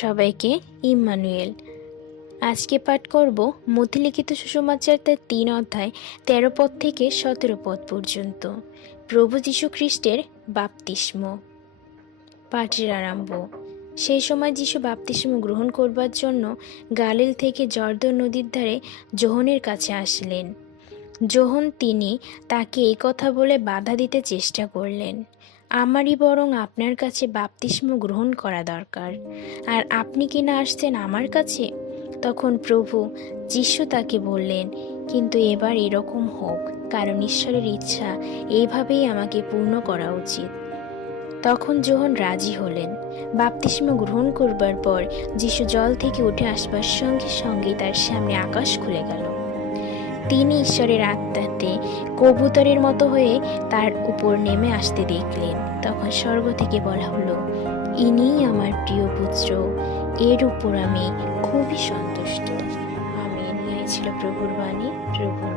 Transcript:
সবাইকে ইম্মানুয়েল। আজকে পাঠ করব মথিলিখিত সুসমাচার তার 3 অধ্যায় 13 পদ থেকে 17 পদ পর্যন্ত। প্রভু যীশু খ্রিস্টের বাপ্তিস্ম। পাঠের আরম্ভ। সেই সময় যীশু বাপ্তিস্ম গ্রহণ করবার জন্য গালিল থেকে জর্দন নদীর ধারে যোহনের কাছে আসলেন। যোহন তাকে এই কথা বলে বাধা দিতে চেষ্টা করলেন, আমারই বরং আপনার কাছে বাপ্তিস্ম গ্রহণ করা দরকার, আর আপনি কি না আসছেন আমার কাছে? তখন প্রভু যীশু তাকে বললেন, কিন্তু এবার এরকম হোক, কারণ ঈশ্বরের ইচ্ছা এইভাবেই আমাকে পূর্ণ করা উচিত। তখন যোহন রাজি হলেন। বাপ্তিস্ম গ্রহণ করবার পর যীশু জল থেকে উঠে আসবার সঙ্গে সঙ্গে তার সামনে আকাশ খুলে গেল। তিনি ঈশ্বরের আত্মাতে কবুতরের মতো হয়ে তার উপর নেমে আসতে দেখলেন। তখন স্বর্গ থেকে বলা হলো, ইনিই আমার প্রিয় পুত্র, এর উপর আমি খুবই সন্তুষ্ট। আমেন। এই ছিল প্রভুর বাণী। প্রভুর